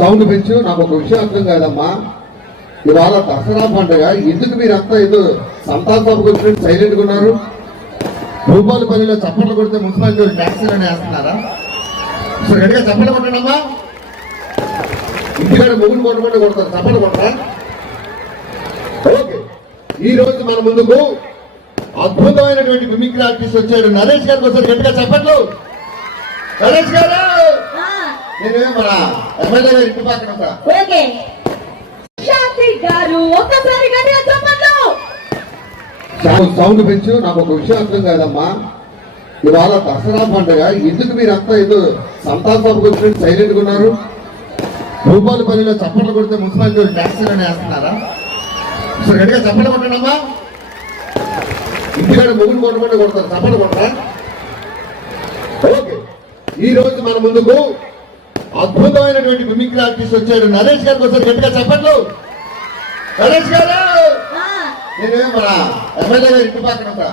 Sound పెంచు. నాకు ఒక విషయం అర్థం కాదమ్మా, ఇవాళ దసరా పండుగ, ఎందుకు మీరంతా ఏదో సంతాన సభకు వచ్చినట్టు సైలెంట్ గా ఉన్నారు? భూపాలపల్లిలో చప్పట్లు కొడితే మున్సిపాలిటీ ట్యాక్సీలు వేస్తున్నారా? సో గట్టిగా చప్పట్లు కొట్టండమ్మా. ఇంటికాడ ముగ్గురు కొట్టకుండా కొడతారు, చప్పట్లు కొట్టరా? ఓకే, ఈ రోజు మన ముందుకు అద్భుతమైనటువంటి మిమిక్రీ ఆర్టిస్ట్ వచ్చాడు నరేష్ గారికి. ఒకసారి గట్టిగా చప్పట్లు. నరేష్ గారు, నేను మన ఎమ్మెల్యే గారి ఇంటి పక్కన ఉంటా. సౌండ్ పెంచు. నాకు ఒక విషయం అర్థం కాదమ్మా, ఇవాళ దసరా పండుగ, ఎందుకు మీరంతా ఏదో సంతాన సభకు వచ్చినట్టు సైలెంట్ గా ఉన్నారు? భూపాలపల్లిలో చప్పట్లు కొడితే మున్సిపాలిటీ ట్యాక్సీలు వేస్తున్నారా? సో గట్టిగా చప్పట్లు కొట్టండమ్మా. ఇంటికాడ ముగ్గురు కొట్టకుండా కొడతారు, చప్పట్లు కొట్టరా? ఓకే, ఈ రోజు మన ముందుకు అద్భుతమైనటువంటి మిమిక్రీ ఆర్టిస్ట్ వచ్చాడు నరేష్ గారికి. ఒకసారి గట్టిగా చప్పట్లు. నరేష్ గారు, నేను మన ఎమ్మెల్యే గారి ఇంటి పక్కన ఉంటా.